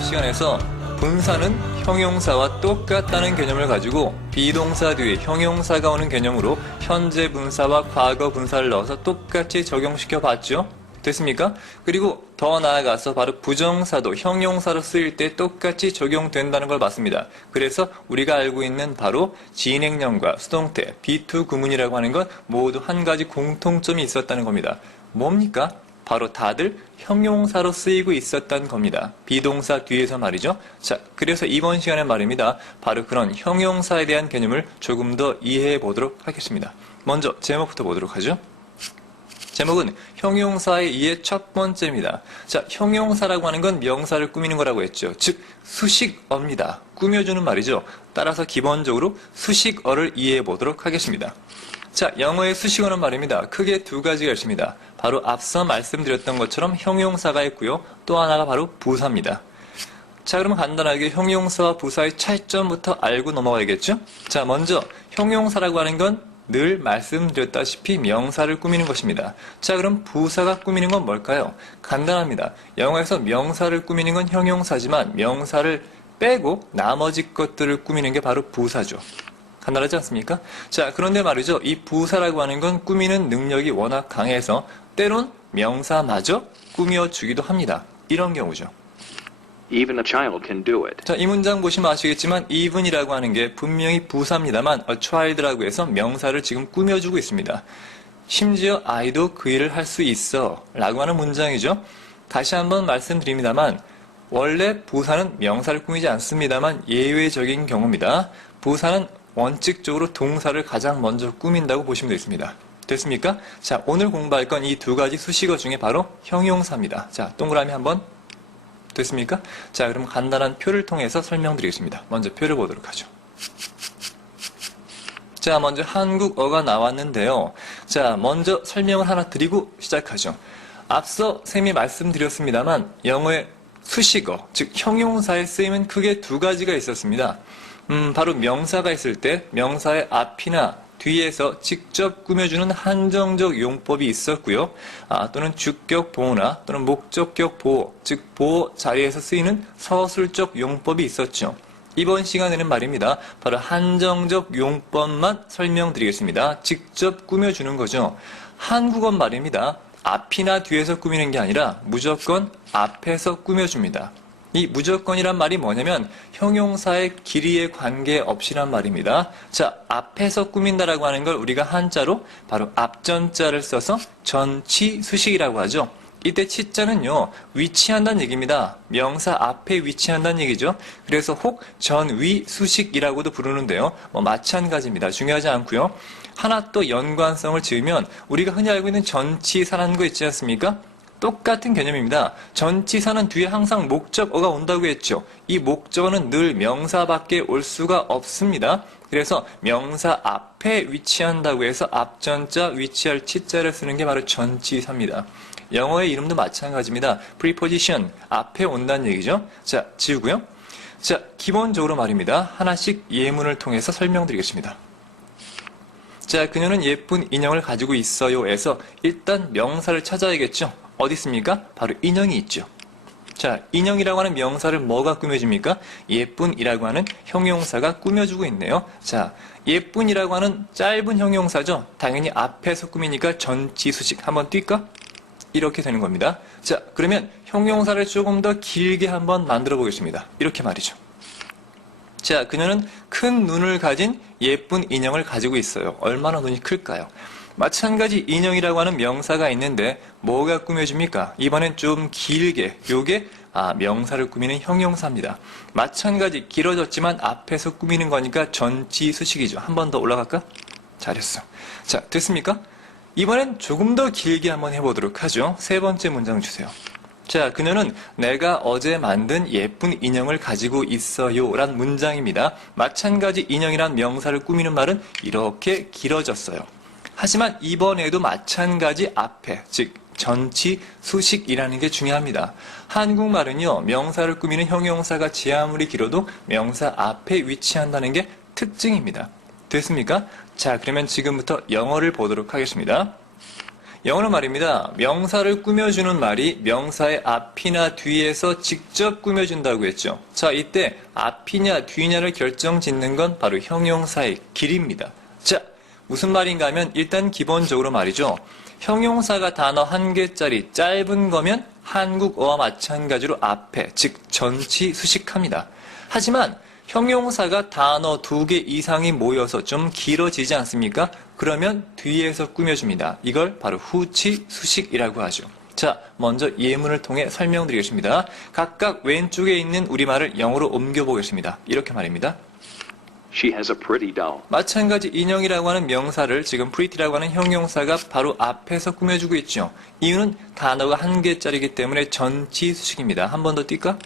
앞 시간에서 분사는 형용사와 똑같다는 개념을 가지고 비동사 뒤에 형용사가 오는 개념으로 현재 분사와 과거 분사를 넣어서 똑같이 적용시켜 봤죠? 됐습니까? 그리고 더 나아가서 바로 부정사도 형용사로 쓰일 때 똑같이 적용된다는 걸 봤습니다. 그래서 우리가 알고 있는 바로 진행형과 수동태, B2 구문이라고 하는 건 모두 한 가지 공통점이 있었다는 겁니다. 뭡니까? 바로 다들 형용사로 쓰이고 있었다는 겁니다. 비동사 뒤에서 말이죠. 자, 그래서 이번 시간에 말입니다. 바로 그런 형용사에 대한 개념을 조금 더 이해해 보도록 하겠습니다. 먼저 제목부터 보도록 하죠. 제목은 형용사의 이해 첫 번째입니다. 자, 형용사라고 하는 건 명사를 꾸미는 거라고 했죠. 즉, 수식어입니다. 꾸며주는 말이죠. 따라서 기본적으로 수식어를 이해해 보도록 하겠습니다. 자, 영어의 수식어는 말입니다. 크게 두 가지가 있습니다. 바로 앞서 말씀드렸던 것처럼 형용사가 있고요. 또 하나가 바로 부사입니다. 자, 그러면 간단하게 형용사와 부사의 차이점부터 알고 넘어가야겠죠? 자, 먼저 형용사라고 하는 건 늘 말씀드렸다시피 명사를 꾸미는 것입니다. 자, 그럼 부사가 꾸미는 건 뭘까요? 간단합니다. 영어에서 명사를 꾸미는 건 형용사지만 명사를 빼고 나머지 것들을 꾸미는 게 바로 부사죠. 간단하지 않습니까? 자, 그런데 말이죠. 이 부사라고 하는 건 꾸미는 능력이 워낙 강해서 때론 명사마저 꾸며주기도 합니다. 이런 경우죠. Even a child can do it. 자, 이 문장 보시면 아시겠지만 even이라고 하는 게 분명히 부사입니다만 a child라고 해서 명사를 지금 꾸며주고 있습니다. 심지어 아이도 그 일을 할 수 있어 라고 하는 문장이죠. 다시 한번 말씀드립니다만 원래 부사는 명사를 꾸미지 않습니다만 예외적인 경우입니다. 부사는 원칙적으로 동사를 가장 먼저 꾸민다고 보시면 되겠습니다. 됐습니까? 자, 오늘 공부할 건 이 두 가지 수식어 중에 바로 형용사입니다. 자, 동그라미 한번 됐습니까? 자, 그럼 간단한 표를 통해서 설명드리겠습니다. 먼저 표를 보도록 하죠. 자, 먼저 한국어가 나왔는데요. 자, 먼저 설명을 하나 드리고 시작하죠. 앞서 쌤이 말씀드렸습니다만 영어의 수식어, 즉 형용사의 쓰임은 크게 두 가지가 있었습니다. 바로 명사가 있을 때 명사의 앞이나 뒤에서 직접 꾸며주는 한정적 용법이 있었고요. 또는 주격 보호나 또는 목적격 보호, 즉 보호 자리에서 쓰이는 서술적 용법이 있었죠. 이번 시간에는 말입니다. 바로 한정적 용법만 설명드리겠습니다. 직접 꾸며주는 거죠. 한국어 말입니다. 앞이나 뒤에서 꾸미는 게 아니라 무조건 앞에서 꾸며줍니다. 이 무조건이란 말이 뭐냐면 형용사의 길이에 관계없이란 말입니다. 자, 앞에서 꾸민다라고 하는 걸 우리가 한자로 바로 앞전자를 써서 전치수식이라고 하죠. 이때 치자는요, 위치한다는 얘기입니다. 명사 앞에 위치한다는 얘기죠. 그래서 혹 전위수식이라고도 부르는데요. 마찬가지입니다. 중요하지 않고요. 하나 또 연관성을 지으면 우리가 흔히 알고 있는 전치사라는 거 있지 않습니까? 똑같은 개념입니다. 전치사는 뒤에 항상 목적어가 온다고 했죠. 이 목적어는 늘 명사밖에 올 수가 없습니다. 그래서 명사 앞에 위치한다고 해서 앞전자 위치할 치자를 쓰는 게 바로 전치사입니다. 영어의 이름도 마찬가지입니다. preposition, 앞에 온다는 얘기죠. 자, 지우고요. 자, 기본적으로 말입니다. 하나씩 예문을 통해서 설명드리겠습니다. 자, 그녀는 예쁜 인형을 가지고 있어요에서 일단 명사를 찾아야겠죠. 어디 있습니까? 바로 인형이 있죠. 자, 인형이라고 하는 명사를 뭐가 꾸며줍니까? 예쁜이라고 하는 형용사가 꾸며주고 있네요. 자, 예쁜이라고 하는 짧은 형용사죠. 당연히 앞에서 꾸미니까 전치수식 한번 뛸까? 이렇게 되는 겁니다. 자, 그러면 형용사를 조금 더 길게 한번 만들어 보겠습니다. 이렇게 말이죠. 자, 그녀는 큰 눈을 가진 예쁜 인형을 가지고 있어요. 얼마나 눈이 클까요? 마찬가지 인형이라고 하는 명사가 있는데 뭐가 꾸며줍니까? 이번엔 좀 길게, 요게 명사를 꾸미는 형용사입니다. 마찬가지 길어졌지만 앞에서 꾸미는 거니까 전치수식이죠. 한 번 더 올라갈까? 잘했어. 자, 됐습니까? 이번엔 조금 더 길게 한번 해보도록 하죠. 세 번째 문장 주세요. 자, 그녀는 내가 어제 만든 예쁜 인형을 가지고 있어요 란 문장입니다. 마찬가지 인형이란 명사를 꾸미는 말은 이렇게 길어졌어요. 하지만 이번에도 마찬가지 앞에, 즉 전치수식이라는 게 중요합니다. 한국말은요, 명사를 꾸미는 형용사가 제 아무리 길어도 명사 앞에 위치한다는 게 특징입니다. 됐습니까? 자, 그러면 지금부터 영어를 보도록 하겠습니다. 영어는 말입니다. 명사를 꾸며주는 말이 명사의 앞이나 뒤에서 직접 꾸며준다고 했죠. 자, 이때 앞이냐 뒤냐를 결정짓는 건 바로 형용사의 길입니다. 자, 무슨 말인가 하면 일단 기본적으로 말이죠. 형용사가 단어 한 개짜리 짧은 거면 한국어와 마찬가지로 앞에, 즉 전치 수식합니다. 하지만 형용사가 단어 2개 이상이 모여서 좀 길어지지 않습니까? 그러면 뒤에서 꾸며줍니다. 이걸 바로 후치 수식이라고 하죠. 자, 먼저 예문을 통해 설명드리겠습니다. 각각 왼쪽에 있는 우리말을 영어로 옮겨보겠습니다. 이렇게 말입니다. She has a pretty doll. 마찬가지 인형이라고 하는 명사를 지금 pretty라고 하는 형용사가 바로 앞에서 꾸며주고 있죠. 이유는 단어가 한 개짜리이기 때문에 전치 수식입니다. 한 번 더 뛸까?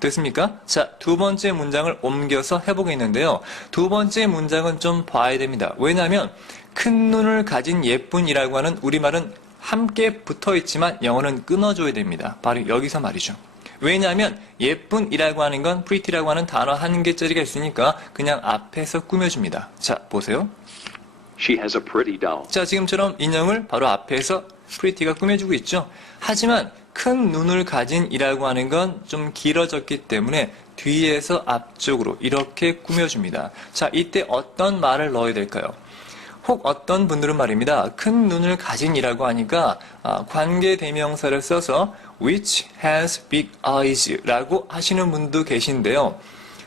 됐습니까? 자, 두 번째 문장을 옮겨서 해보겠는데요. 두 번째 문장은 좀 봐야 됩니다. 왜냐하면 큰 눈을 가진 예쁜이라고 하는 우리말은 함께 붙어 있지만 영어는 끊어줘야 됩니다. 바로 여기서 말이죠. 왜냐하면 예쁜이라고 하는 건 pretty라고 하는 단어 한 개짜리가 있으니까 그냥 앞에서 꾸며줍니다. 자, 보세요. She has a pretty doll. 자, 지금처럼 인형을 바로 앞에서 pretty가 꾸며주고 있죠. 하지만 큰 눈을 가진 이라고 하는 건 좀 길어졌기 때문에 뒤에서 앞쪽으로 이렇게 꾸며줍니다. 자, 이때 어떤 말을 넣어야 될까요? 혹 어떤 분들은 말입니다. 큰 눈을 가진이라고 하니까 관계 대명사를 써서 which has big eyes라고 하시는 분도 계신데요.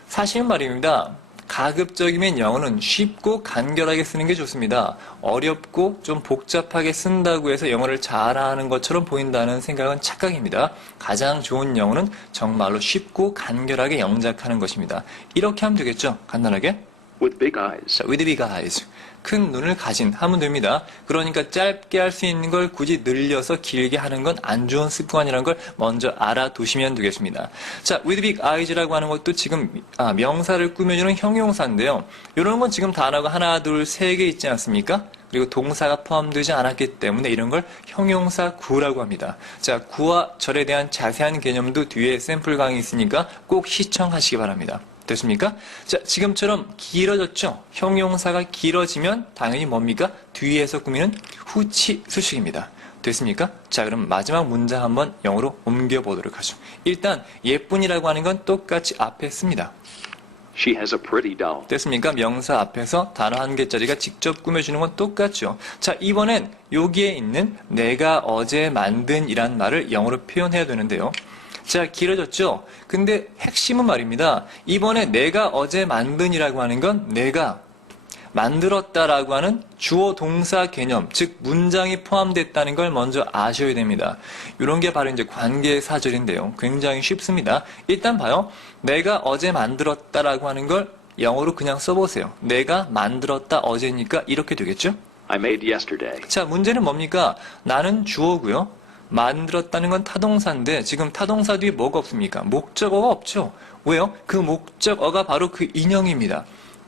사실 말입니다. 가급적이면 영어는 쉽고 간결하게 쓰는 게 좋습니다. 어렵고 좀 복잡하게 쓴다고 해서 영어를 잘하는 것처럼 보인다는 생각은 착각입니다. 가장 좋은 영어는 정말로 쉽고 간결하게 영작하는 것입니다. 이렇게 하면 되겠죠? 간단하게. With big eyes. 자, with big eyes. 큰 눈을 가진 하면 됩니다. 그러니까 짧게 할 수 있는 걸 굳이 늘려서 길게 하는 건 안 좋은 습관이라는 걸 먼저 알아두시면 되겠습니다. 자, with big eyes라고 하는 것도 지금 명사를 꾸며주는 형용사인데요. 이런 건 지금 단어가 하나, 둘, 세 개 있지 않습니까? 그리고 동사가 포함되지 않았기 때문에 이런 걸 형용사 구라고 합니다. 자, 구와 절에 대한 자세한 개념도 뒤에 샘플 강의 있으니까 꼭 시청하시기 바랍니다. 됐습니까? 자, 지금처럼 길어졌죠? 형용사가 길어지면 당연히 뭡니까? 뒤에서 꾸미는 후치 수식입니다. 됐습니까? 자, 그럼 마지막 문장 한번 영어로 옮겨보도록 하죠. 일단 예쁜이라고 하는 건 똑같이 앞에 씁니다. She has a pretty doll. 됐습니까? 명사 앞에서 단어 한 개짜리가 직접 꾸며주는 건 똑같죠. 자, 이번엔 여기에 있는 내가 어제 만든 이란 말을 영어로 표현해야 되는데요. 자, 길어졌죠? 근데 핵심은 말입니다. 이번에 내가 어제 만든이라고 하는 건 내가 만들었다라고 하는 주어 동사 개념, 즉 문장이 포함됐다는 걸 먼저 아셔야 됩니다. 이런 게 바로 이제 관계사절인데요. 굉장히 쉽습니다. 일단 봐요. 내가 어제 만들었다라고 하는 걸 영어로 그냥 써보세요. 내가 만들었다 어제니까 이렇게 되겠죠? I made yesterday. 자, 문제는 뭡니까? 나는 주어고요. 만들었다는 건 타동사인데 지금 타동사 뒤에 뭐가 없습니까? 목적어가 없죠. 왜요? 그 목적어가 바로 그 인형입니다.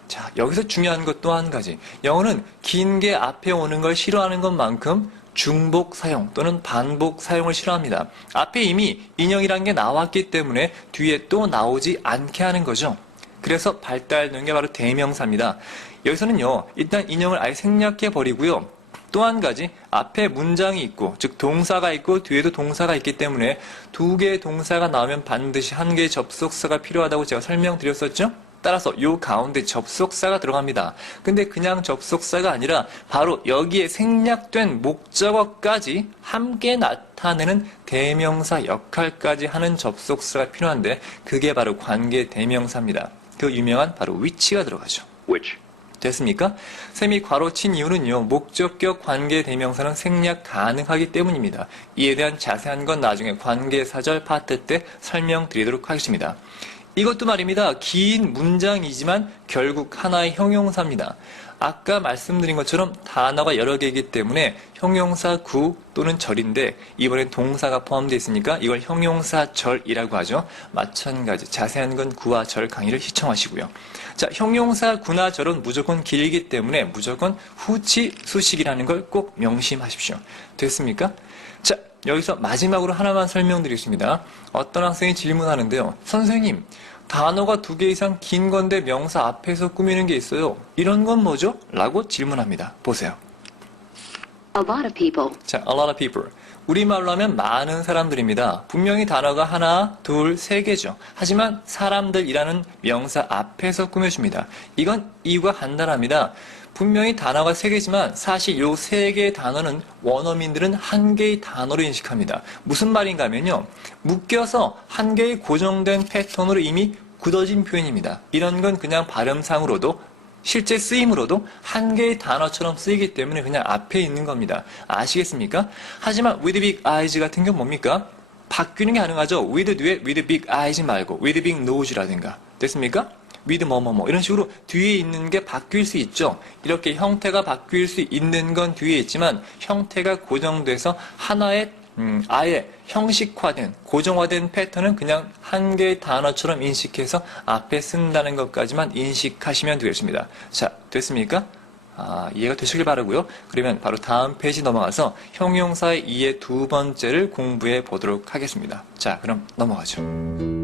자, 여기서 중요한 것 또 한 가지. 영어는 긴 게 앞에 오는 걸 싫어하는 것만큼 중복 사용 또는 반복 사용을 싫어합니다. 앞에 이미 인형이란 게 나왔기 때문에 뒤에 또 나오지 않게 하는 거죠. 그래서 발달된 게 바로 대명사입니다. 여기서는요, 일단 인형을 아예 생략해 버리고요. 또 한 가지, 앞에 문장이 있고, 즉 동사가 있고 뒤에도 동사가 있기 때문에 두 개의 동사가 나오면 반드시 한 개의 접속사가 필요하다고 제가 설명드렸었죠? 따라서 요 가운데 접속사가 들어갑니다. 근데 그냥 접속사가 아니라 바로 여기에 생략된 목적어까지 함께 나타내는 대명사 역할까지 하는 접속사가 필요한데 그게 바로 관계 대명사입니다. 그 유명한 바로 which가 들어가죠. Which. 됐습니까? 셈이 괄호친 이유는요. 목적격 관계 대명사는 생략 가능하기 때문입니다. 이에 대한 자세한 건 나중에 관계사절 파트 때 설명드리도록 하겠습니다. 이것도 말입니다. 긴 문장이지만 결국 하나의 형용사입니다. 아까 말씀드린 것처럼 단어가 여러 개이기 때문에 형용사 구 또는 절인데 이번엔 동사가 포함되어 있으니까 이걸 형용사절이라고 하죠. 마찬가지 자세한 건 구와 절 강의를 시청하시고요. 자, 형용사 구나 절은 무조건 길기 때문에 무조건 후치 수식이라는 걸 꼭 명심하십시오. 됐습니까? 자, 여기서 마지막으로 하나만 설명드리겠습니다. 어떤 학생이 질문하는데요. 선생님, 단어가 2개 이상 긴 건데 명사 앞에서 꾸미는 게 있어요. 이런 건 뭐죠? 라고 질문합니다. 보세요. A lot of people. 자, a lot of people. 우리말로 하면 많은 사람들입니다. 분명히 단어가 하나, 둘, 세 개죠. 하지만 사람들이라는 명사 앞에서 꾸며줍니다. 이건 이유가 간단합니다. 분명히 단어가 세 개지만 사실 요 세 개의 단어는 원어민들은 한 개의 단어로 인식합니다. 무슨 말인가 하면요. 묶여서 한 개의 고정된 패턴으로 이미 굳어진 표현입니다. 이런 건 그냥 발음상으로도 실제 쓰임으로도 한 개의 단어처럼 쓰이기 때문에 그냥 앞에 있는 겁니다. 아시겠습니까? 하지만 with big eyes 같은 경우 뭡니까? 바뀌는 게 가능하죠. with 뒤에 with big eyes 말고 with big nose라든가. 됐습니까? with 뭐뭐뭐 이런 식으로 뒤에 있는 게 바뀔 수 있죠. 이렇게 형태가 바뀔 수 있는 건 뒤에 있지만 형태가 고정돼서 하나의 아예 형식화된 고정화된 패턴은 그냥 한 개의 단어처럼 인식해서 앞에 쓴다는 것까지만 인식하시면 되겠습니다. 자, 됐습니까? 이해가 되시길 바라고요. 그러면 바로 다음 페이지 넘어가서 형용사의 이해 두 번째를 공부해 보도록 하겠습니다. 자, 그럼 넘어가죠.